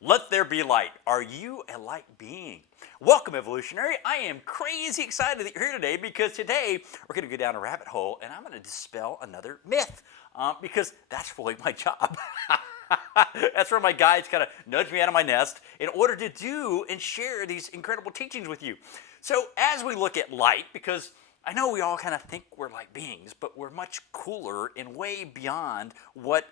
Let there be light. Are you a light being? Welcome, evolutionary. I am crazy excited that you're here today because today we're going to go down a rabbit hole and I'm going to dispel another myth because that's really my job. That's where my guides kind of nudge me out of my nest in order to do and share these incredible teachings with you. So as we look at light, because I know we all kind of think we're light beings, but we're much cooler and way beyond what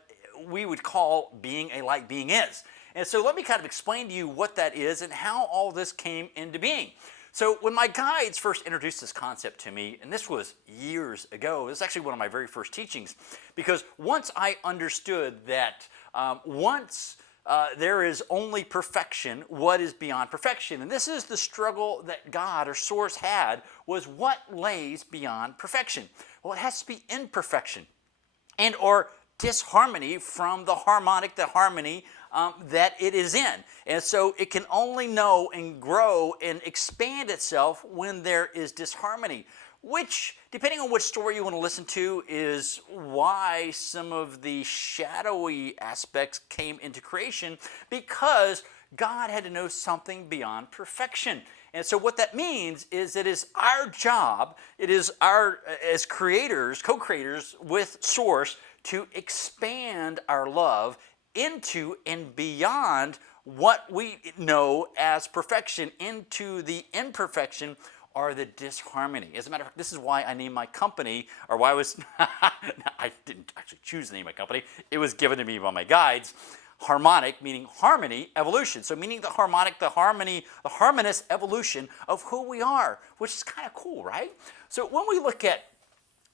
we would call being a light being is. And so let me kind of explain to you what that is and how all this came into being. So when my guides first introduced this concept to me, and this was years ago, this is actually one of my very first teachings, because once I understood that once there is only perfection, what is beyond perfection? And this is the struggle that God or Source had, was what lays beyond perfection? Well, it has to be imperfection and or disharmony from the harmonic, the harmony that it is in. And so it can only know and grow and expand itself when there is disharmony, which, depending on which story you want to listen to, is why some of the shadowy aspects came into creation, because God had to know something beyond perfection. And so what that means is it is our job, it is our, as creators, co-creators with Source, to expand our love into and beyond what we know as perfection, into the imperfection or the disharmony. As a matter of fact, this is why I named my company, or why I was, I didn't actually choose the name of my company, it was given to me by my guides. Harmonic, meaning harmony, evolution. So meaning the harmonic, the harmony, the harmonious evolution of who we are, which is kind of cool, right? So when we look at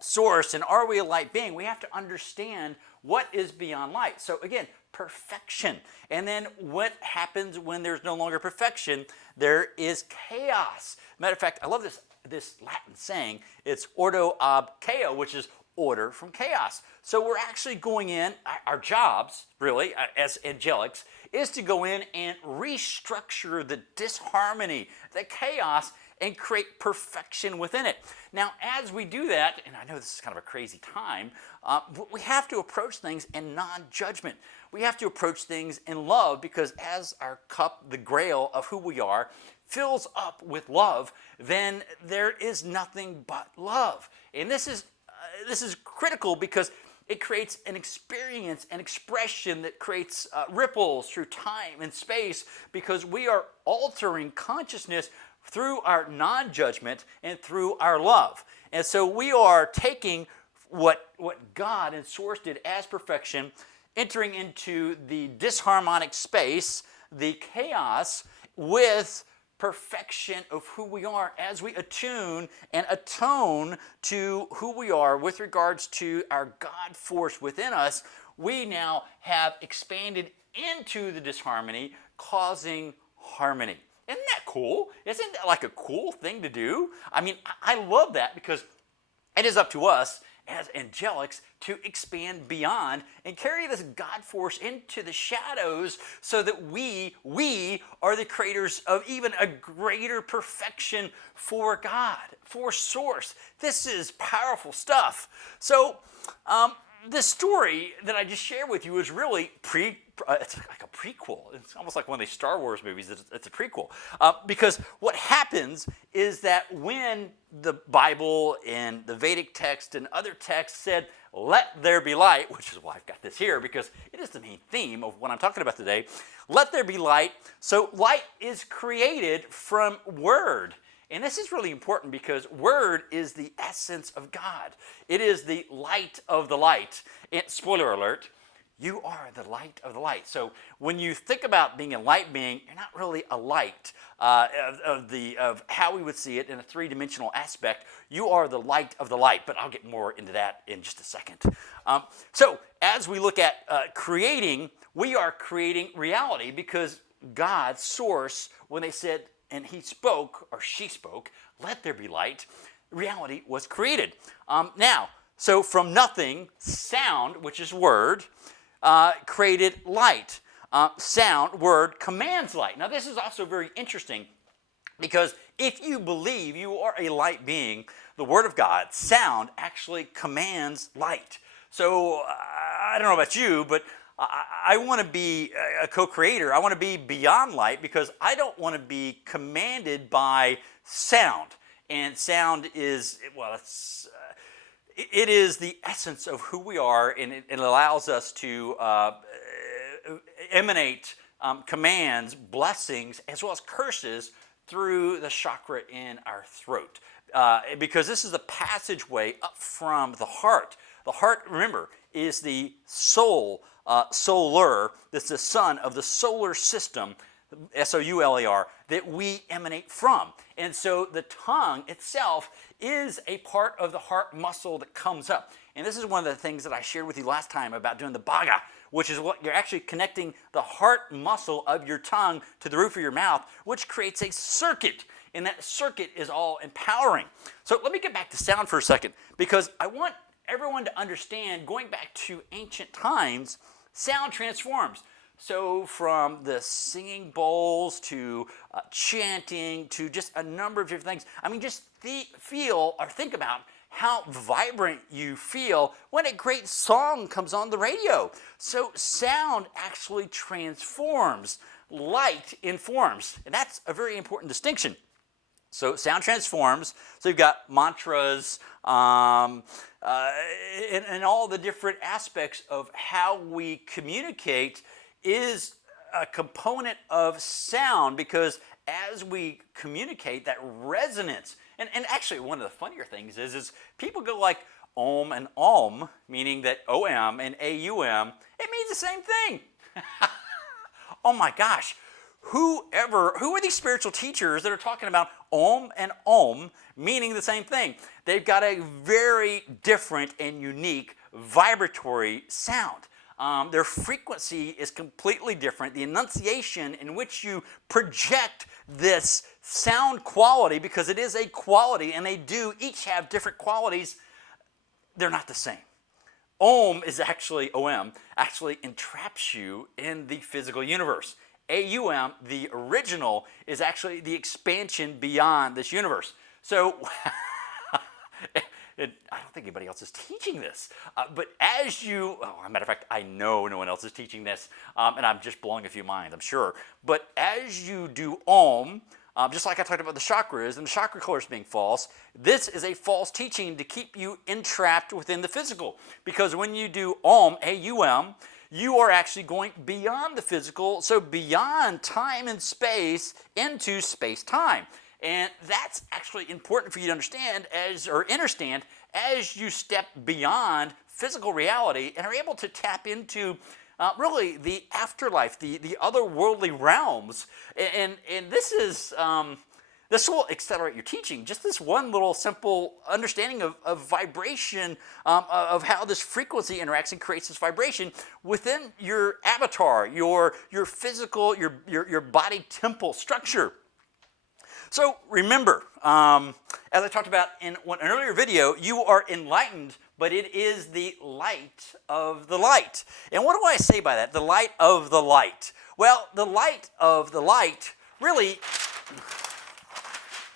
Source and are we a light being, we have to understand what is beyond light. So again, perfection. And then what happens when there's no longer perfection? There is chaos. Matter of fact, I love this Latin saying. It's ordo ab chaos, which is order from chaos. So we're actually going in, our jobs really as angelics is to go in and restructure the disharmony, the chaos, and create perfection within it. Now, as we do that, and I know this is kind of a crazy time, but we have to approach things in non-judgment. We have to approach things in love, because as our cup, the grail of who we are, fills up with love, then there is nothing but love. And this is critical because it creates an experience, an expression that creates ripples through time and space, because we are altering consciousness through our non-judgment and through our love. And so we are taking what God and Source did as perfection, entering into the disharmonic space, the chaos, with perfection of who we are as we attune and atone to who we are with regards to our God force within us. We now have expanded into the disharmony, causing harmony. Isn't that cool? Isn't that like a cool thing to do? I mean, I love that, because it is up to us as angelics to expand beyond and carry this God force into the shadows, so that we are the creators of even a greater perfection for God, for Source. This is powerful stuff. So the story that I just shared with you is really it's like a prequel. It's almost like one of these Star Wars movies. It's a prequel. Because what happens is that when the Bible and the Vedic text and other texts said, let there be light, which is why I've got this here, because it is the main theme of what I'm talking about today. Let there be light. So light is created from word. And this is really important, because word is the essence of God. It is the light of the light. And spoiler alert, you are the light of the light. So when you think about being a light being, you're not really a light of how we would see it in a three-dimensional aspect. You are the light of the light, but I'll get more into that in just a second. So as we look at creating, we are creating reality, because God, Source, when they said, and he spoke, or she spoke, let there be light, reality was created. Now, so from nothing, sound, which is word, created light. Sound, word, commands light. Now this is also very interesting, because if you believe you are a light being, the Word of God, sound, actually commands light. So I don't know about you, but I want to be a co-creator. I want to be beyond light because I don't want to be commanded by sound. And sound is, well, it is the essence of who we are, and it allows us to emanate commands, blessings, as well as curses through the chakra in our throat. Because this is the passageway up from the heart. The heart, remember, is the soul, solar, that's the sun of the solar system, S-O-U-L-E-R, that we emanate from. And so the tongue itself is a part of the heart muscle that comes up. And this is one of the things that I shared with you last time about doing the bhaga, which is what you're actually connecting the heart muscle of your tongue to the roof of your mouth, which creates a circuit. And that circuit is all empowering. So let me get back to sound for a second, because I want everyone to understand, going back to ancient times, sound transforms. So from the singing bowls to chanting to just a number of different things. I mean, just feel or think about how vibrant you feel when a great song comes on the radio. So sound actually transforms. Light informs. And that's a very important distinction. So sound transforms. So you've got mantras and all the different aspects of how we communicate is a component of sound, because as we communicate, that resonance, and actually one of the funnier things is people go like om and om, meaning that om and aum, it means the same thing. Oh my gosh. Who are these spiritual teachers that are talking about om and om meaning the same thing? They've got a very different and unique vibratory sound. Their frequency is completely different. The enunciation in which you project this sound quality, because it is a quality and they do each have different qualities, they're not the same. Om is actually, OM, actually entraps you in the physical universe. AUM, the original, is actually the expansion beyond this universe. So, I don't think anybody else is teaching this. But as you, as a matter of fact, I know no one else is teaching this, and I'm just blowing a few minds, I'm sure. But as you do Om, just like I talked about the chakras and the chakra colors being false, this is a false teaching to keep you entrapped within the physical. Because when you do Om, A-U-M, you are actually going beyond the physical, so beyond time and space into space-time. And that's actually important for you to understand understand as you step beyond physical reality and are able to tap into really the afterlife, the otherworldly realms. And this will accelerate your teaching. Just this one little simple understanding of vibration, of how this frequency interacts and creates this vibration within your avatar, your physical, your body temple structure. So remember, as I talked about in an earlier video, you are enlightened, but it is the light of the light. And what do I say by that? The light of the light. Well, the light of the light really,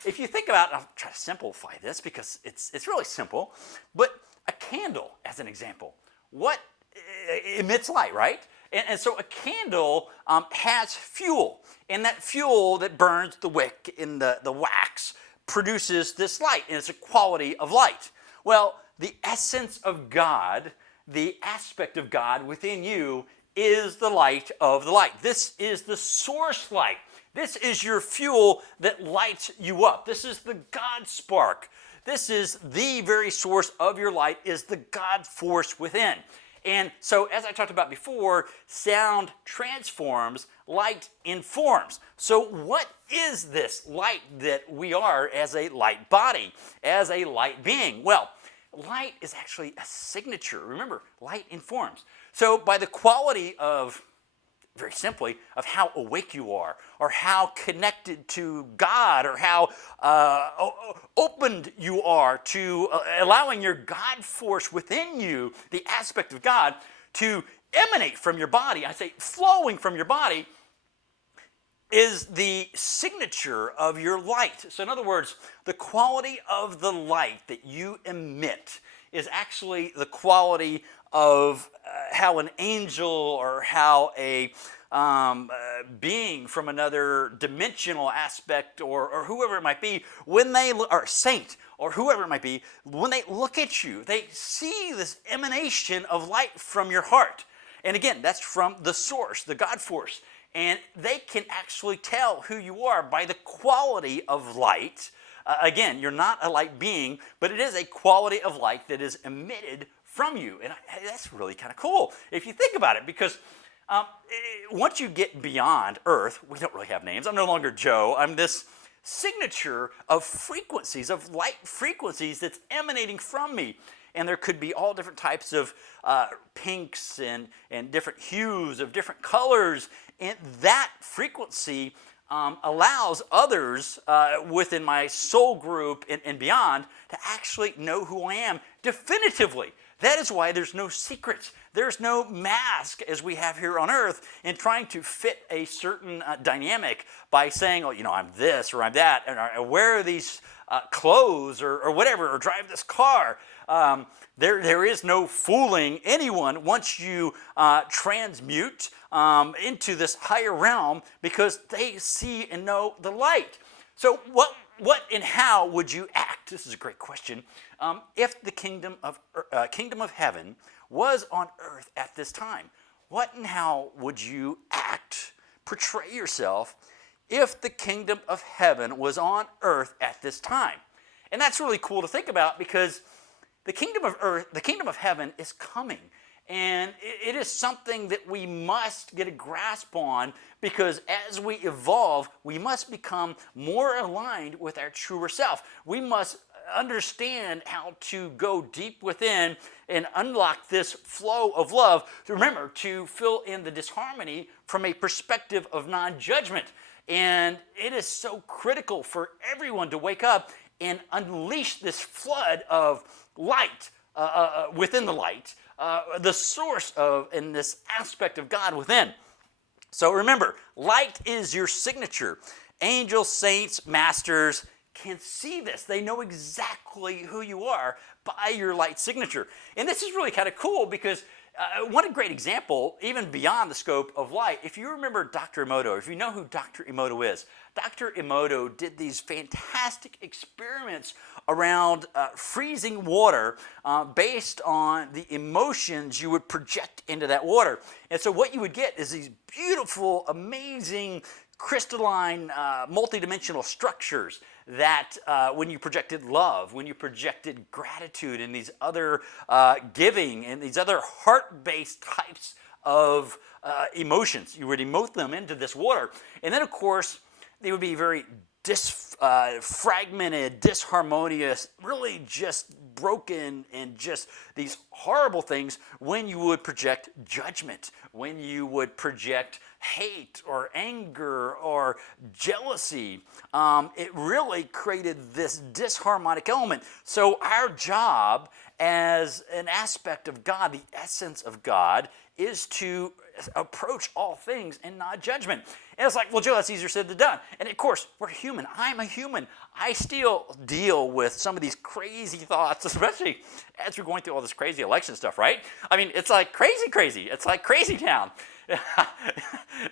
if you think about it, I'll try to simplify this because it's really simple, but a candle, as an example, what emits light, right? And so a candle has fuel, and that fuel that burns the wick in the wax produces this light, and it's a quality of light. Well, the essence of God, the aspect of God within you, is the light of the light. This is the source light. This is your fuel that lights you up. This is the God spark. This is the very source of your light, is the God force within. And so, as I talked about before, sound transforms, light informs. So what is this light that we are as a light body, as a light being? Well, light is actually a signature. Remember, light informs. So by the quality of, very simply, of how awake you are, or how connected to God, or how opened you are to allowing your God force within you, the aspect of God, to emanate from your body, I say flowing from your body, is the signature of your light. So in other words, the quality of the light that you emit is actually the quality of how an angel or how a being from another dimensional aspect or whoever it might be, when they, or saint or whoever it might be, when they look at you, they see this emanation of light from your heart. And again, that's from the source, the God force. And they can actually tell who you are by the quality of light. Again, you're not a light being, but it is a quality of light that is emitted from you. And that's really kind of cool if you think about it, because once you get beyond Earth, we don't really have names. I'm no longer Joe. I'm this signature of frequencies, of light frequencies that's emanating from me. And there could be all different types of pinks and different hues of different colors. And that frequency allows others within my soul group and beyond to actually know who I am definitively. That is why there's no secrets. There's no mask as we have here on Earth in trying to fit a certain dynamic by saying, oh, you know, I'm this or I'm that, and I wear these clothes or whatever, or drive this car. There is no fooling anyone once you transmute into this higher realm, because they see and know the light. So what and how would you act? This is a great question. If the kingdom of heaven was on earth at this time, what and how would you act, portray yourself, if the kingdom of heaven was on earth at this time? And that's really cool to think about, because the kingdom of heaven is coming. And it is something that we must get a grasp on, because as we evolve, we must become more aligned with our truer self. We must understand how to go deep within and unlock this flow of love. Remember, to fill in the disharmony from a perspective of non-judgment. And it is so critical for everyone to wake up and unleash this flood of light within the light, the source of and this aspect of God within. So remember, light is your signature. Angels, saints, masters can see this. They know exactly who you are by your light signature. And this is really kind of cool, because one great example, even beyond the scope of light, if you remember Dr. Emoto, if you know who Dr. Emoto is, Dr. Emoto did these fantastic experiments around freezing water based on the emotions you would project into that water. And so what you would get is these beautiful, amazing, crystalline, multidimensional structures that when you projected love, when you projected gratitude and these other giving and these other heart-based types of emotions, you would emote them into this water. And then, of course, they would be very fragmented, disharmonious, really just broken, and just these horrible things when you would project judgment, when you would project hate or anger or jealousy. It really created this disharmonic element. So our job as an aspect of God, the essence of God, is to approach all things in non-judgment. And it's like, well, Joe, that's easier said than done. And of course, we're human. I'm a human. I still deal with some of these crazy thoughts, especially as we're going through all this crazy election stuff, right? I mean, it's like crazy. It's like crazy town.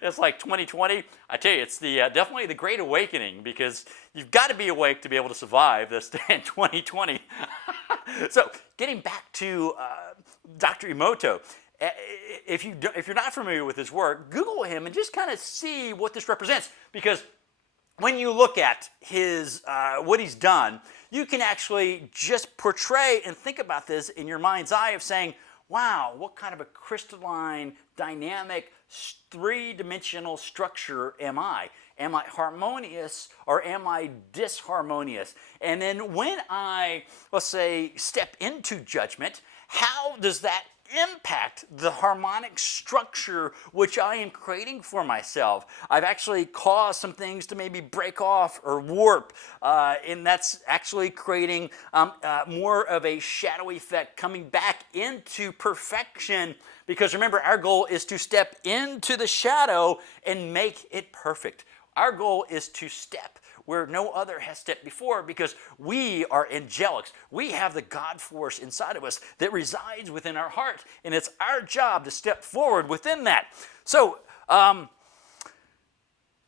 It's like 2020. I tell you, it's definitely the Great Awakening, because you've got to be awake to be able to survive this in 2020. So getting back to Dr. Emoto, if you're not familiar with his work, Google him and just kind of see what this represents. Because when you look at his what he's done, you can actually just portray and think about this in your mind's eye of saying, wow, what kind of a crystalline, dynamic, three-dimensional structure am I? Am I harmonious or am I disharmonious? And then when I, let's say, step into judgment, how does that impact the harmonic structure which I am creating for myself? I've actually caused some things to maybe break off or warp, and that's actually creating more of a shadow effect coming back into perfection, because remember, our goal is to step into the shadow and make it perfect. Our goal is to step where no other has stepped before, because we are angelics. We have the God force inside of us that resides within our heart, and it's our job to step forward within that. So,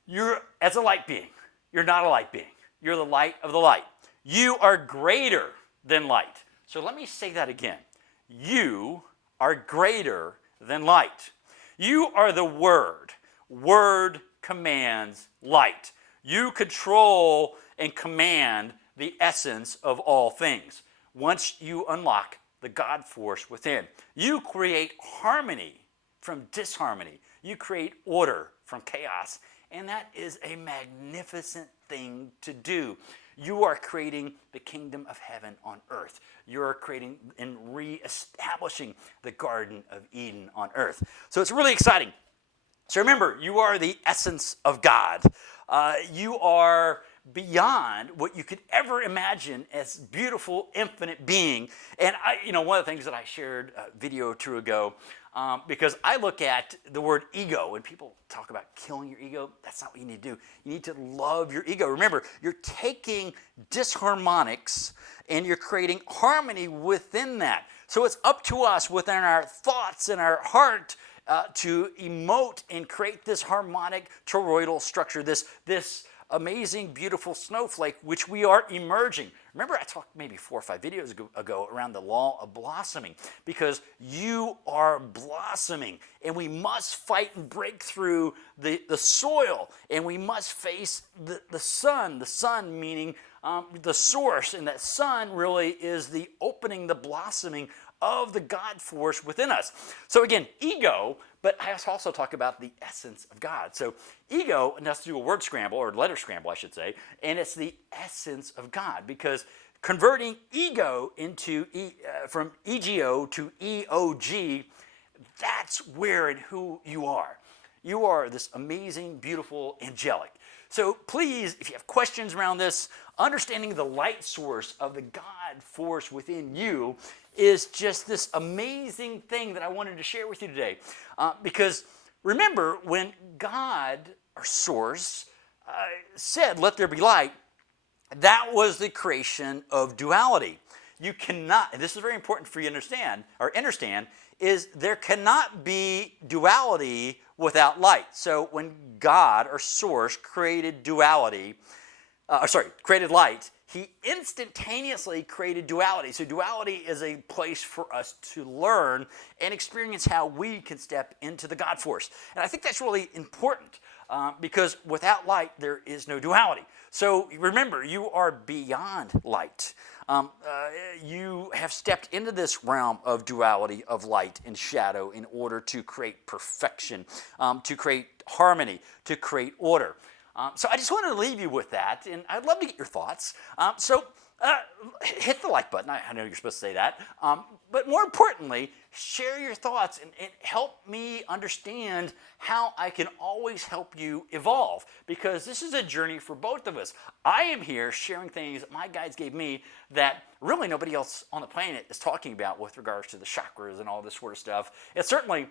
you're, as a light being, you're not a light being. You're the light of the light. You are greater than light. So let me say that again. You are greater than light. You are the Word. Word commands light. You control and command the essence of all things. Once you unlock the God force within, you create harmony from disharmony. You create order from chaos. And that is a magnificent thing to do. You are creating the kingdom of heaven on earth. You are creating and reestablishing the Garden of Eden on earth. So it's really exciting. So remember, you are the essence of God. You are beyond what you could ever imagine as beautiful, infinite being. And one of the things that I shared a video or two ago, because I look at the word ego, when people talk about killing your ego, that's not what you need to do. You need to love your ego. Remember, you're taking disharmonics and you're creating harmony within that. So it's up to us within our thoughts and our heart to emote and create this harmonic toroidal structure, this amazing, beautiful snowflake, which we are emerging. Remember, I talked maybe 4 or 5 videos ago around the law of blossoming, because you are blossoming, and we must fight and break through the soil, and we must face the sun meaning the source, and that sun really is the opening, the blossoming of the God force within us. So again, ego, but I also talk about the essence of God. So ego, and that's to do a word scramble, or letter scramble, I should say, and it's the essence of God, because converting ego into from ego to EOG, that's where and who you are. You are this amazing, beautiful, angelic. So please, if you have questions around this, understanding the light source of the God force within you is just this amazing thing that I wanted to share with you today. Because remember, when God, our source, said, "Let there be light," that was the creation of duality. You cannot, and this is very important for you to understand, is there cannot be duality without light. So when God, or source, created created light, he instantaneously created duality. So duality is a place for us to learn and experience how we can step into the God force. And I think that's really important, because without light, there is no duality. So remember, you are beyond light. You have stepped into this realm of duality of light and shadow in order to create perfection, to create harmony, to create order. So I just wanted to leave you with that, and I'd love to get your thoughts. Hit the like button. I know you're supposed to say that. But more importantly, share your thoughts and help me understand how I can always help you evolve, because this is a journey for both of us. I am here sharing things that my guides gave me that really nobody else on the planet is talking about with regards to the chakras and all this sort of stuff. And certainly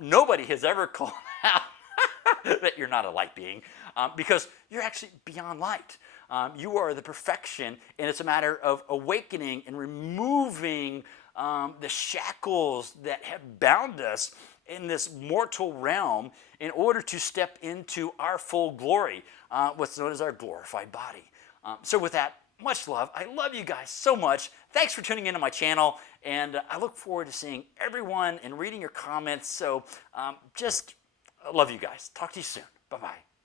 nobody has ever called out that you're not a light being, because you're actually beyond light. You are the perfection, and it's a matter of awakening and removing the shackles that have bound us in this mortal realm in order to step into our full glory, what's known as our glorified body. So with that, much love. I love you guys so much. Thanks for tuning into my channel, and I look forward to seeing everyone and reading your comments. So just love you guys. Talk to you soon. Bye-bye.